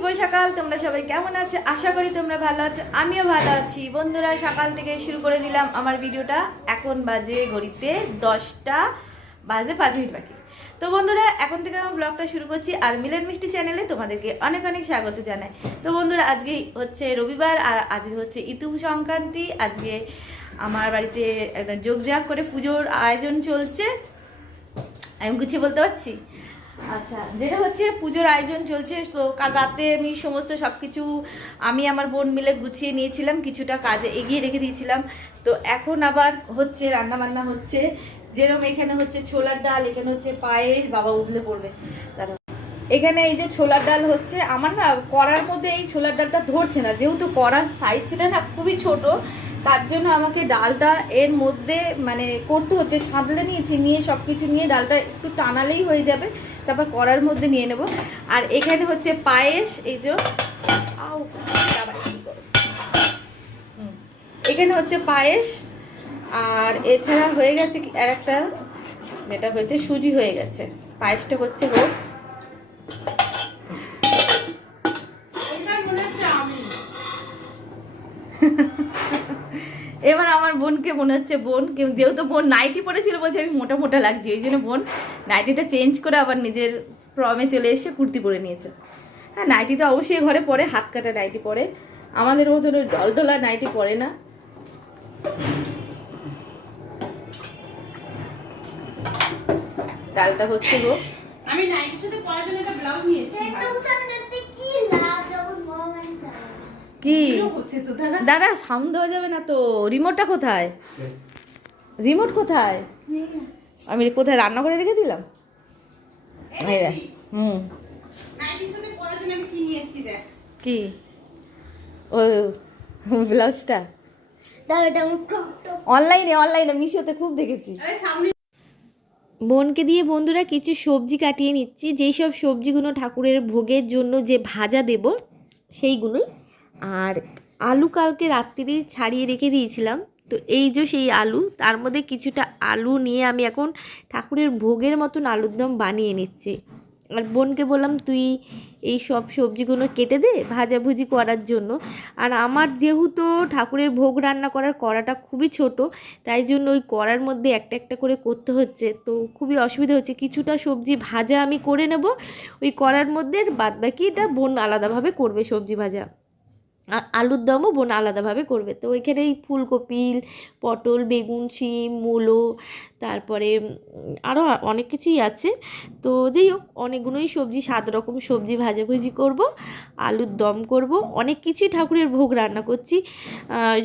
শুভ সকাল, তোমরা সবাই কেমন আছো? আশা করি তোমরা ভালো আছো, আমিও ভালো আছি। বন্ধুরা, সকাল থেকে শুরু করে দিলাম আমার ভিডিওটা। এখন বাজে ঘড়িতে দশটা, বাজে পাঁচ মিনিট বাকি। তো বন্ধুরা, এখন থেকে আমার ব্লগটা শুরু করছি আর মিলের মিষ্টি চ্যানেলে তোমাদেরকে অনেক অনেক স্বাগত জানাই। তো বন্ধুরা, আজকে হচ্ছে রবিবার আর আজকে হচ্ছে ইতু সংক্রান্তি। আজকে আমার বাড়িতে একদম যোগজাগ করে পুজোর আয়োজন চলছে। আমি গুছিয়ে বলতে পারছি? আচ্ছা যেটা হচ্ছে পুজোর আয়োজন চলছে, তো কাল রাতে আমি সমস্ত সব কিছু আমি আমার বোন মিলে গুছিয়ে নিয়েছিলাম, কিছুটা কাজে এগিয়ে রেখে দিয়েছিলাম। তো এখন আবার হচ্ছে রান্না বান্না হচ্ছে যেরকম এখানে হচ্ছে ছোলার ডাল, এখানে হচ্ছে পায়েস, বাবা উঠলে পড়বে। দাঁড়াও। এখানে এই যে ছোলার ডাল হচ্ছে, আমার না কড়ার মধ্যে এই ছোলার ডালটা ধরছে না, যেহেতু কড়ার সাইজটা না, খুবই ছোট, তার জন্য আমাকে ডালটা এর মধ্যে মানে করতে হচ্ছে, সাঁতলে নিয়েছি, নিয়ে সব কিছু নিয়ে ডালটা একটু টানালেই হয়ে যাবে। তারপর কড়ার মধ্যে নিয়ে নেব। আর এখানে হচ্ছে পায়েস এই যে এখানে হচ্ছে পায়েস আর এছাড়া হয়ে গেছে আর একটা যেটা হয়েছে সুজি হয়ে গেছে। পায়েসটা হচ্ছে হোক। এবার আমার বোনকে মনে হচ্ছে বোন যেহেতু বোন নাইটি পরেছিল বলছে আমি মোটা মোটা লাগছে ওই জন্য বোন নাইটিটা চেঞ্জ করে আবার নিজের ফর্মে চলে এসে কুর্তি পরে নিয়েছে। হ্যাঁ নাইটি তো অবশ্যই ঘরে পরে হাত কাটা নাইটি পরে। আমাদের মতন ওই ডলডলা নাইটি পরে না। ডালটা হচ্ছে গো। আমি নাইটির সাথে পরার জন্য একটা ব্লাউজ নিয়ে এসেছি কি? দাদা। দাদা সাউন্ড দেওয়া যাবে না তো। রিমোটটা কোথায়? রিমোট কোথায়? আমি কোথায় রান্না করে রেখে দিলাম? এই হুম। কি ও ব্লাউজটা? অনলাইনে অনলাইনে মিশোতে খুব দেখেছি। বোনকে দিয়ে বন্ধুরা কিছু সবজি কাটিয়ে নিচ্ছি। যেই সব সবজিগুলো ঠাকুরের ভোগের জন্য যে ভাজা দেব সেইগুলোই আর আলু কালকে রাত্রিরেই ছাড়িয়ে রেখে দিয়েছিলাম। তো এই যে সেই আলু, তার মধ্যে কিছুটা আলু নিয়ে আমি এখন ঠাকুরের ভোগের মতন আলুর দম বানিয়ে নিচ্ছি। আর বোনকে বললাম, তুই এই সব সবজিগুলো কেটে দে ভাজাভুজি করার জন্য। আর আমার যেহেতু ঠাকুরের ভোগ রান্না করার কড়াটা খুবই ছোট, তাই জন্য ওই কড়ার মধ্যে একটা একটা করে করতে হচ্ছে। তো খুবই অসুবিধা হচ্ছে, কিছুটা সবজি ভাজা আমি করে নেব, ওই কড়ার মধ্যে আর বাদবাকিটা বোন আলাদাভাবে করবে সবজি ভাজা। আর আলুর দমও বোন আলাদাভাবে করবে। তো ওইখানে এই ফুলকপি, পটল, বেগুন, শিম, মূলো, তারপরে আরও অনেক কিছুই আছে। তো যাই হোক, অনেকগুলোই সবজি, সাত রকম সবজি ভাজাভুজি করব, আলুর দম করব। অনেক কিছুই ঠাকুরের ভোগ রান্না করছি।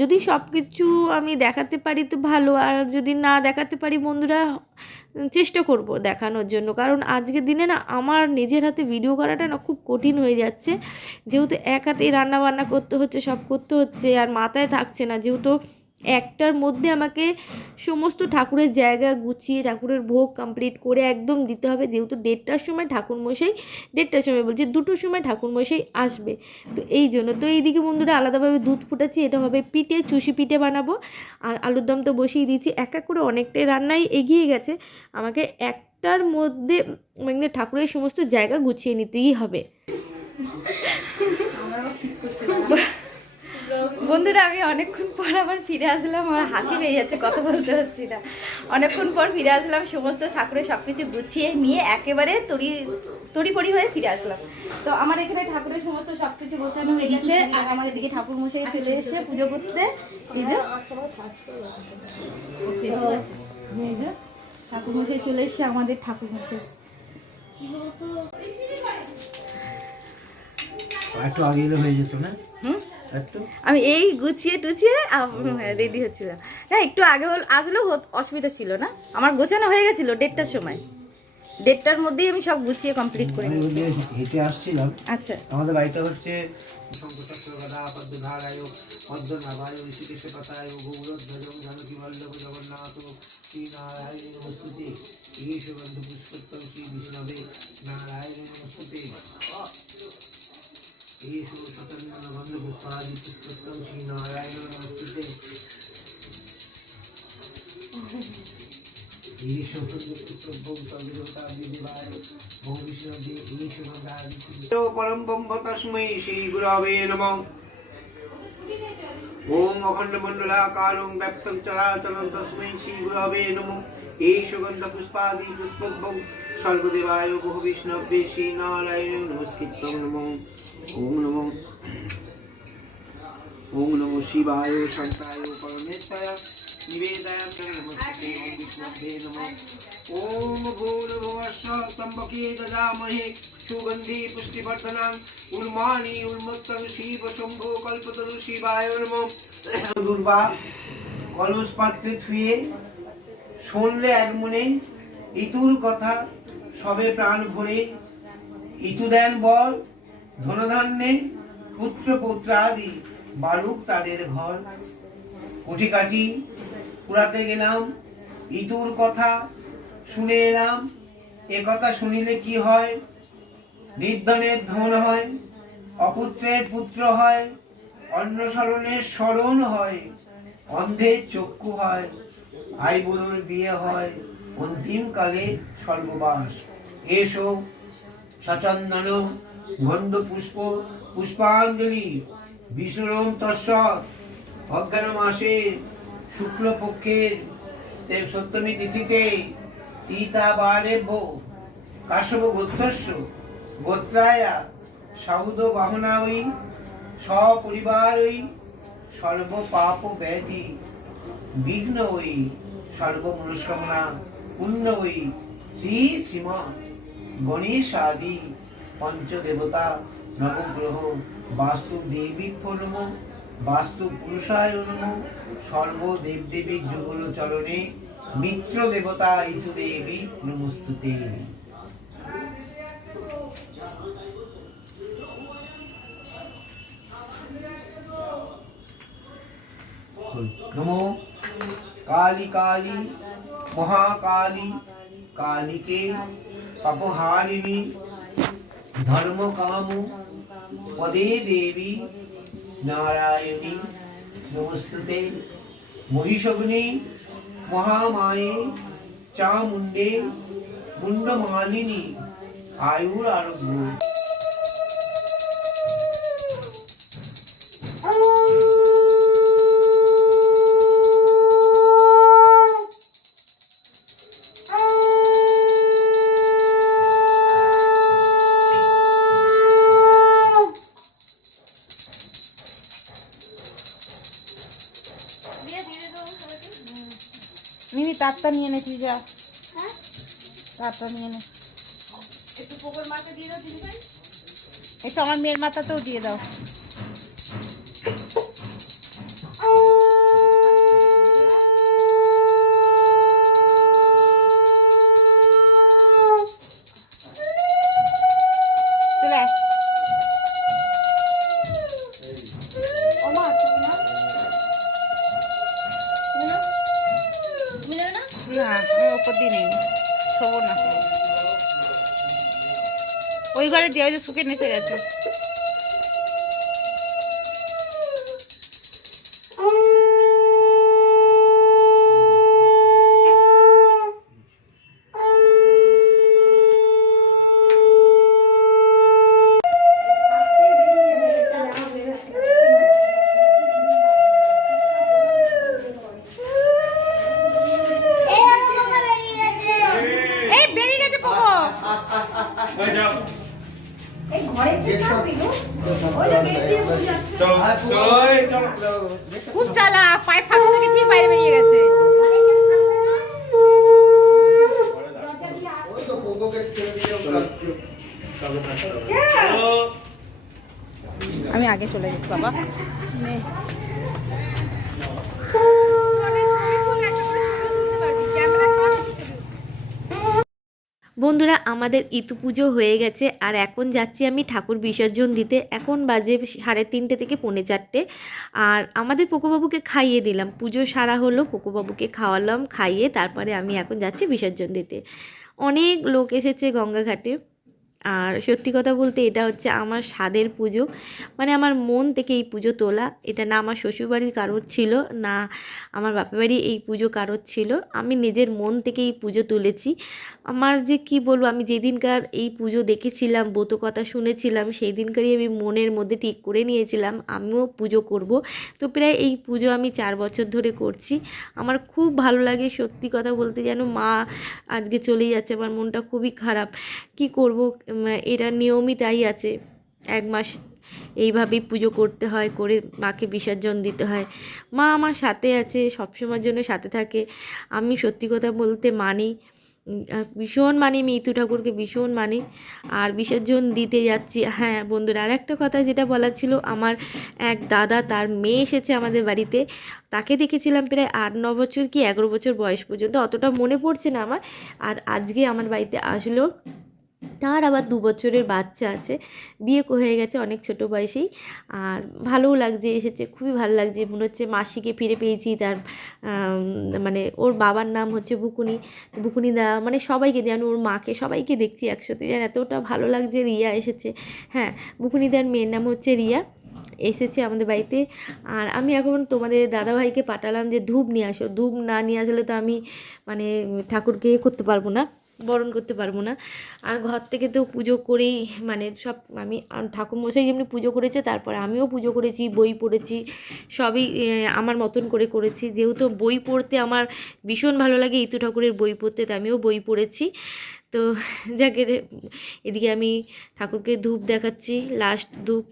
যদি সব কিছু আমি দেখাতে পারি তো ভালো, আর যদি না দেখাতে পারি বন্ধুরা চেষ্টা করব দেখানোর জন্য। কারণ আজকের দিনে না আমার নিজের হাতে ভিডিও করাটা না খুব কঠিন হয়ে যাচ্ছে। যেহেতু এক হাতেই রান্না বান্না করতে হচ্ছে, সব করতে হচ্ছে, আর মাথায় থাকছে না। যেহেতু একটার মধ্যে আমাকে সমস্ত ঠাকুরের জায়গা গুছিয়ে, ঠাকুরের ভোগ কমপ্লিট করে একদম দিতে হবে। যেহেতু দেড়টার সময় ঠাকুরমশাই, দেড়টার সময় বলছি, দুটোর সময় ঠাকুরমশাই আসবে। তো এই জন্য, তো এইদিকে বন্ধুরা আলাদাভাবে দুধ ফুটাচ্ছি, এটা হবে পিঠে, চুষি পিঠে বানাবো। আর আলুর দম তো বসিয়ে দিয়েছি, এক এক করে অনেকটাই রান্নাই এগিয়ে গেছে। আমাকে একটার মধ্যে মানে ঠাকুরের সমস্ত জায়গা গুছিয়ে নিতেই হবে। আমার শীত করছে বন্ধুরা আমি অনেকক্ষণ পর আবার ফিরে আসলাম। আমার হাসি পেয়ে যাচ্ছে কথা বলতে হচ্ছি না। অনেকক্ষণ পর ফিরে আসলাম সমস্ত ঠাকুরের সব কিছু গুছিয়ে নিয়ে একেবারে তড়ি তড়িপড়ি হয়ে ফিরে আসলাম। তো আমার এখানে ঠাকুরের সমস্ত সব কিছু গোছানো হয়ে গেছে আর আমার এদিকে ঠাকুর মশাই চলে এসে পুজো করতে। এই যে ঠাকুর মশাই চলে এসছে আমাদের ঠাকুর মশাই একটু আগে হয়ে যেত না? হুম? আমি এই গুছিয়ে টুছিয়ে রেডি হচ্ছিলাম। হ্যাঁ একটু আগে হল আসলেও অসুবিধা ছিল না। আমার গোছানো হয়ে গেছিল দেড়টার সময়। দেড়টার মধ্যেই আমি সব গুছিয়ে কমপ্লিট করে হেঁটে আসছিলাম। আচ্ছা। আমাদের বাড়িতে হচ্ছে তস্मै শ্রী গুরবে নমঃ ওম অখণ্ড মণ্ডলাকারং ব্যক্তং চরাচরং তস্मै শ্রী গুরবে নমঃ এই সুগন্ধ পুষ্পাদি পুষ্পদ্ভং স্বর্গদেবায় বহু বিষ্ণবে শ্রী নারায়ণ নমস্কৃত্যং নমঃ ওম নমঃ ওম নমঃ শিবায় শান্তায় পরমেশ্বরায় নিবেদায় নমস্তে ওম বিষ্ণবে নমঃ ওম ভূর্ভুবস্ব ত্র্যম্বকে দদামহে পুষ্টিবর্ধনাং উর্মাণি উন্মত্তং শিব শম্ভো কল্পতরু শিবায় নমঃ। দুর্বা কলস পাত্রে থুয়ে শুনলে এক মনে ইতুর কথা, সবে প্রাণ ভরে ইতু দেন বর, ধনধান্যে পুত্র পৌত্রাদি বালুক তাদের ঘর। কুটি কাটি, পুরাতে গেলাম, ইতুর কথা শুনে এলাম, এ কথা শুনিলে কি হয়? নির্ধনের ধন হয়, অপুত্রের পুত্র হয় অন্য স্মরণের স্মরণ হয় অন্ধের চক্ষু হয় আই বুড়োর বিয়ে হয়, অন্তিম কালে সর্ববাস এসো, সচন্দন, গন্ধ পুষ্প, পুষ্পাঞ্জলি বিষ্ণুরম তৎসৎ, অজ্ঞান মাসে, শুক্লপক্ষের সপ্তমী তিথিতে, তিতা বারেভ্য, কাশ্যপ গোত্রস্য গোত্রায়া সাউদ বাহনা ওই সপরিবার ওই সর্ব পাপ ব্যাধি বিঘ্ন ওই সর্ব মনস্কামনা পুণ্য ওই শ্রী শ্রীম গণেশ আদি পঞ্চদেবতা নবগ্রহ বাস্তু দেবী নম। বাস্তু পুরুষায় নম। সর্ব দেবদেবীর যুগল চরণে মিত্র দেবতা ইতু দেবী নমস্তুতে। नमो काली काली महाकाली कालिके अपहारिणी धर्म काम पदे देवी नारायणी नमस्ते महिषग्नि महामाये चामुंडे मुंडमालिनी आयुरारोग्य তারটা নিয়ে নে তুই যা। তারটা নিয়ে নে। একটু আমার মেয়ের মাথাতেও দিয়ে দাও। শোবো না। ওই ঘরে দিয়ে যে শুকে নেচে গেছে। খুব চালা পায়ে ফাঁক থেকে ঠিক বাইরে বেরিয়ে গেছে? আমি আগে চলে যাচ্ছি বাবা। নে। বন্ধুরা, আমাদের ইতু পুজো হয়ে গেছে, আর এখন যাচ্ছি আমি ঠাকুর বিসর্জন দিতে। এখন বাজে সাড়ে তিনটে থেকে পৌনে চারটে। আর আমাদের পোকোবাবুকে খাইয়ে দিলাম। পুজো সারা হলো, পোকোবাবুকে খাওয়ালাম, খাইয়ে তারপরে আমি এখন যাচ্ছি বিসর্জন দিতে। অনেক লোক এসেছে গঙ্গাঘাটে। আর সত্যি কথা বলতে এটা হচ্ছে আমার স্বাদের পুজো। মানে আমার মন থেকে এই পুজো তোলা। এটা না আমার শ্বশুরবাড়ির কারোর ছিল, না আমার বাপের বাড়ি এই পুজো কারোর ছিল। আমি নিজের মন থেকে এই পুজো তুলেছি। আমার যে কি বলব, আমি যেদিনকার এই পুজো দেখেছিলাম, ব্রত কথা শুনেছিলাম সেই দিনকারই আমি মনের মধ্যে ঠিক করে নিয়েছিলাম, আমিও পুজো করব। তো প্রায় এই পুজো আমি চার বছর ধরে করছি। আমার খুব ভালো লাগে সত্যি কথা বলতে যেন মা আজকে চলেই যাচ্ছে, আমার মনটা খুবই খারাপ। কি করব? এটা নিয়মই তাই আছে। এক মাস এইভাবেই পুজো করতে হয়, করে মাকে বিসর্জন দিতে হয়। মা আমার সাথে আছে, সবসময়ের জন্য সাথে থাকে। আমি সত্যি কথা বলতে মানি ভীষণ মানি মিতু ঠাকুরকে, ভীষণ মানি। আর বিসর্জন দিতে যাচ্ছি হ্যাঁ বন্ধুরা আর একটা কথা যেটা বলার ছিল, আমার এক দাদা তার মেয়ে এসেছে আমাদের বাড়িতে। তাকে দেখেছিলাম প্রায় আট, ন বছর কি এগারো বছর বয়স পর্যন্ত, অতটা মনে পড়ছে না আমার। আর আজকে আমার বাড়িতে আসলো। তার আবার দু বছরের বাচ্চা আছে। বিয়ে হয়ে গেছে অনেক ছোট বয়সেই। আর ভালোও লাগছে, এসেছে, খুবই ভালো লাগছে। মনে হচ্ছে মাসিকে ফিরে পেয়েছি তার মানে ওর বাবার নাম হচ্ছে বুকুনি। বুকুনি দা মানে সবাইকে যেন ওর মাকে সবাইকে দেখছি একসাথে। যেন এতটা ভালো লাগছে, রিয়া এসেছে। হ্যাঁ বুকুনিদার মেয়ের নাম হচ্ছে রিয়া। এসেছে আমাদের বাড়িতে। আর আমি এখন তোমাদের দাদাভাইকে পাঠালাম যে ধূপ নিয়ে আসো। ধূপ না নিয়ে আসলে তো আমি মানে ঠাকুরকে করতে পারব না। বরণ করতে পারব না। আর ঘর থেকে তো পুজো করেই মানে সব আমি ঠাকুরমশাই যেমনি পুজো করেছে, তারপর আমিও পুজো করেছি, বই পড়েছি, সবই আমার মতন করে করেছি। যেহেতু বই পড়তে আমার ভীষণ ভালো লাগে, ইতু ঠাকুরের বই পড়তে, তাই আমিও বই পড়েছি। তো যাকে এদিকে আমি ঠাকুরকে ধূপ দেখাচ্ছি লাস্ট ধূপ।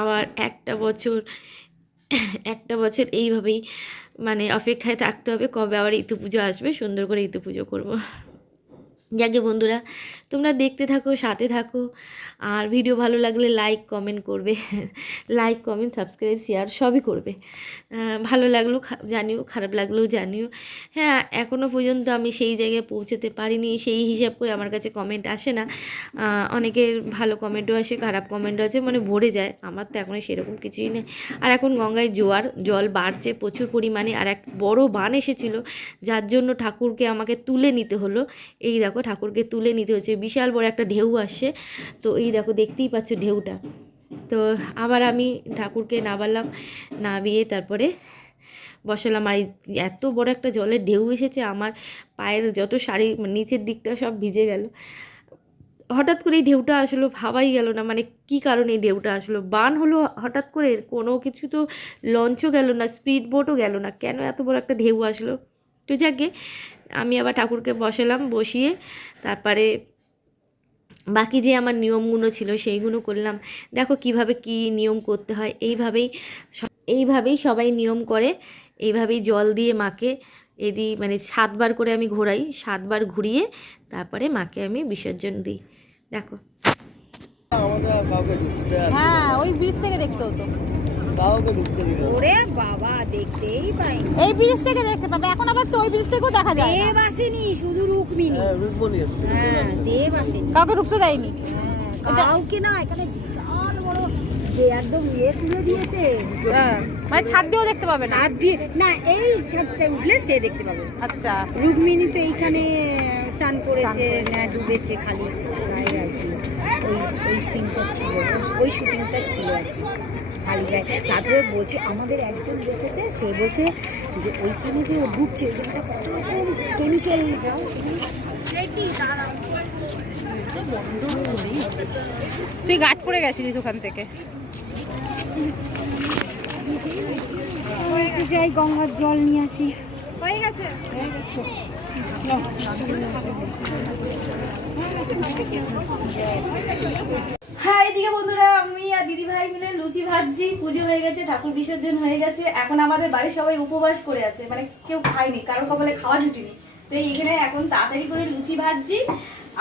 আবার একটা বছর একটা বছর এইভাবেই মানে অপেক্ষায় থাকতে হবে, কবে আবার ইতু পুজো আসবে, সুন্দর করে ইতু পুজো করব। যাকে বন্ধুরা, তোমরা দেখতে থাকো, সাথে থাকো। আর ভিডিও ভালো লাগলে লাইক কমেন্ট করবে। লাইক কমেন্ট সাবস্ক্রাইব শেয়ার সবই করবে। ভালো লাগল জানিও, খারাপ লাগলেও জানিও। হ্যাঁ এখনও পর্যন্ত আমি সেই জায়গায় পৌঁছতে পারিনি, সেই হিসাব করে আমার কাছে কমেন্ট আসে না। অনেকের ভালো কমেন্টও আসে, খারাপ কমেন্টও আছে মানে ভরে যায়। আমার তো এখনও সেরকম কিছুই নেই। আর এখন গঙ্গায় জোয়ার, জল বাড়ছে প্রচুর পরিমাণে, আর এক বড় বান এসেছিল, যার জন্য ঠাকুরকে আমাকে তুলে নিতে হলো। এই দেখো ঠাকুরকে তুলে নিতে হচ্ছে। বিশাল বড় একটা ঢেউ আসছে। তো এই দেখো, দেখতেই পাচ্ছ ঢেউটা। তো আবার আমি ঠাকুরকে নাবালাম নাবিয়ে তারপরে বসালাম। আর এত বড় একটা জলের ঢেউ এসেছে, আমার পায়ের যত শাড়ি নিচের দিকটা সব ভিজে গেল। হঠাৎ করে এই ঢেউটা আসলো, ভাবাই গেল না মানে কি কারণে এই ঢেউটা আসলো? বান হলো হঠাৎ করে, কোনো কিছু তো লঞ্চও গেল না স্পিড বোটও গেল না। কেন এত বড় একটা ঢেউ আসলো? তো যাকে আমি আবার ঠাকুরকে বসালাম বসিয়ে তারপরে বাকি যে আমার নিয়মগুলো ছিল সেইগুলো করলাম। দেখো কীভাবে কি নিয়ম করতে হয় এইভাবেই এইভাবেই সবাই নিয়ম করে এইভাবেই জল দিয়ে মাকে এদি মানে সাতবার করে আমি ঘোরাই সাতবার ঘুরিয়ে তারপরে মাকে আমি বিসর্জন দিই। দেখো। হ্যাঁ ওই ব্রিজ থেকে দেখতে হতো। ওরে বাবা। এই ব্রিজ থেকে দেখতে পাবে। এখন আবার তো ওই ব্রিজ থেকেও দেখা যায় দেব আসেনি শুধু রুকমিনি হ্যাঁ দেব আসেনি। কাউকে ঢুকতে দেয়নি। হ্যাঁ, কাউকে না এখানে বিশাল বড় একদম ইয়ে তুলে দিয়েছে। হ্যাঁ মানে ছাদ দিয়েও দেখতে পাবে না। ছাদ দিয়ে না এই ছাদটা উঠলে সে দেখতে পাবে। আচ্ছা। রুক্মিণী তো এইখানে চান করেছে ডুবেছে খালি আর কি। ওই ওই সিনটা ছিল ওই শুটিংটা ছিল আর কি। খালি গায়ে তারপরে বলছে আমাদের একজন দেখেছে সে বলছে যে ওইখানে যে ও ডুবছে ওই জায়গাটা কত রকম কেমিক্যাল তুই গাঠ পড়ে গেছিলিস ওখান থেকে। যাই গঙ্গার জল নিয়ে আসি। হয়ে গেছে? হ্যাঁ এদিকে বন্ধুরা আমি আর দিদি ভাই মিলে লুচি ভাজছি পুজো হয়ে গেছে ঠাকুর বিসর্জন হয়ে গেছে। এখন আমাদের বাড়ির সবাই উপবাস করে আছে মানে কেউ খায়নি কারও কপালে খাওয়া জুটিনি তো এইখানে এখন তাড়াতাড়ি করে লুচি ভাজছি।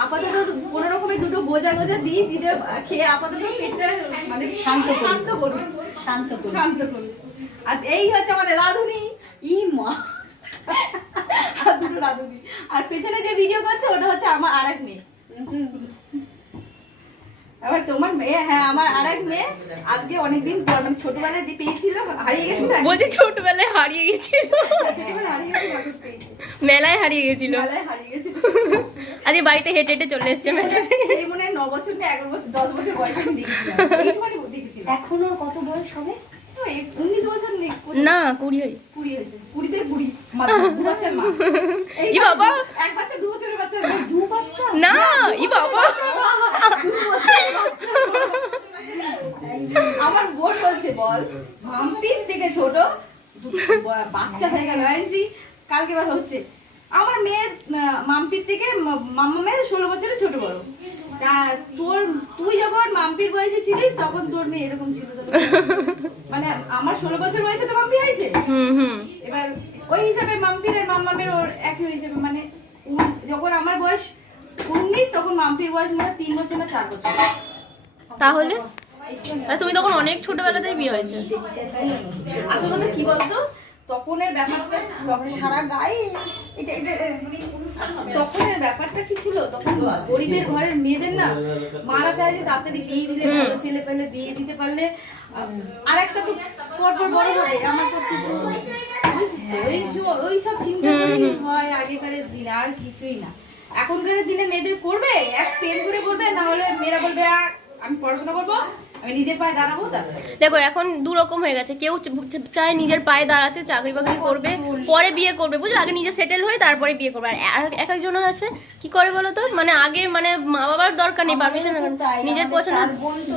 আপাতত কোনো রকমে দুটো গোজা গোজা দিই দিতে খেয়ে আপাতত পেটটা মানে শান্ত শান্ত করুন। শান্ত শান্ত করুন। আর এই হচ্ছে আমাদের রাধুনি। ই মা। আর দুটো রাধুনি। আর পেছনে যে ভিডিও করছে ওটা হচ্ছে আমার আর এক মেয়ে আবার তোমার মেয়ে হ্যাঁ আমার আর এক মেয়ে। আজকে অনেকদিন পর মানে ছোটবেলায় দিয়ে পেয়েছিল হারিয়ে গেছিল বলছি ছোটবেলায় হারিয়ে গেছিল। ছোটবেলায় হারিয়ে গেছিল মেলায় হারিয়ে গেছিল। মেলায় হারিয়ে গেছিল। আজকে বাড়িতে হেঁটে হেঁটে চলে এসছে মেলা সেই মনে হয় ন বছর না এগারো বছর দশ বছর বয়সে আমি এখন ওর কত বয়স হবে? তো এই উনিশ বছর নেই না কুড়ি হয়ে কুড়ি হয়েছে। কুড়ি থেকে কুড়ি মা দু বাচ্চার মা এই বাবা। এক বাচ্চা দু বছরের বাচ্চা দু বাচ্চা না ই বাবা। আমার বোন বলছে বল মাম্পির থেকে ছোট বাচ্চা হয়ে গেল আইনজি কালকে বার হচ্ছে। আমার মেয়ের মাম্পির থেকে মাম্মা মেয়ের ষোলো বছরের ছোট বড়। তা তোর তুই যখন মাম্পির বয়সে ছিলিস তখন তোর মেয়ে এরকম ছিল মানে আমার ষোলো বছর বয়সে তো মাম্পি হয়েছে? হুম হুম। এবার ওই হিসাবে মাম্পির আর মাম্মামের ওর একই হয়েছে। মানে যখন আমার বয়স উনিশ তখন মাম্পির বয়স মানে তিন বছর না চার বছর। তাহলে? তুমি তখন অনেক ছোটবেলাতেই বিয়ে হয়েছে। আসল কথা কি বলতো? তখনের ব্যাপারটা তখন সারা গায়ে এটা এটা তখনের ব্যাপারটা কি ছিল? তখন গরিবের ঘরের মেয়েদের না মারা চায় যে তাড়াতাড়ি বিয়ে দিলে ভালো ছেলে পেলে দিয়ে দিতে পারলে আর একটা তো পরপর বড় হবে আমার তো? ওই সব- ওই সব চিন্তা হয় আগেকারের দিনে আর কিছুই না। এখনকার দিনে মেয়েদের করবে এক প্রেম করে করবে না হলে মেয়েরা বলবে আমি পড়াশোনা করব আমি নিজের পায়ে দাঁড়াবো দেখো এখন দু রকম হয়ে গেছে। কেউ চায় নিজের পায়ে দাঁড়াতে চাকরি বাকরি করবে পরে বিয়ে করবে বুঝলে? আগে নিজে সেটেল হয়ে তারপরে বিয়ে করবে। আর এক একজনের আছে কি করে বলো তো? মানে আগে মানে মা বাবার দরকার নেই পারমিশন নিজের পছন্দ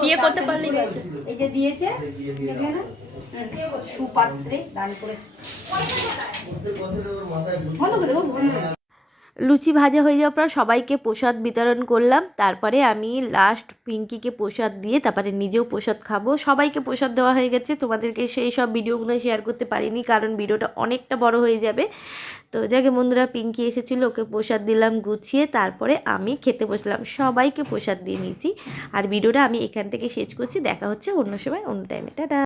বিয়ে করতে পারলেই বাঁচে এই যে দিয়েছে সুপাত্রে দান করেছে। লুচি ভাজা হয়ে যাওয়ার পর সবাইকে প্রসাদ বিতরণ করলাম। তারপরে আমি লাস্ট পিঙ্কিকে প্রসাদ দিয়ে তারপরে নিজেও প্রসাদ খাব। সবাইকে প্রসাদ দেওয়া হয়ে গেছে। তোমাদেরকে সেই সব ভিডিওগুলো শেয়ার করতে পারিনি কারণ ভিডিওটা অনেকটা বড় হয়ে যাবে। তো যাকে বন্ধুরা, পিঙ্কি এসেছিল, ওকে প্রসাদ দিলাম গুছিয়ে। তারপরে আমি খেতে বসলাম। সবাইকে প্রসাদ দিয়ে নিয়েছি। আর ভিডিওটা আমি এখান থেকে শেষ করছি। দেখা হচ্ছে অন্য সময়, অন্য টাইমে টাটা!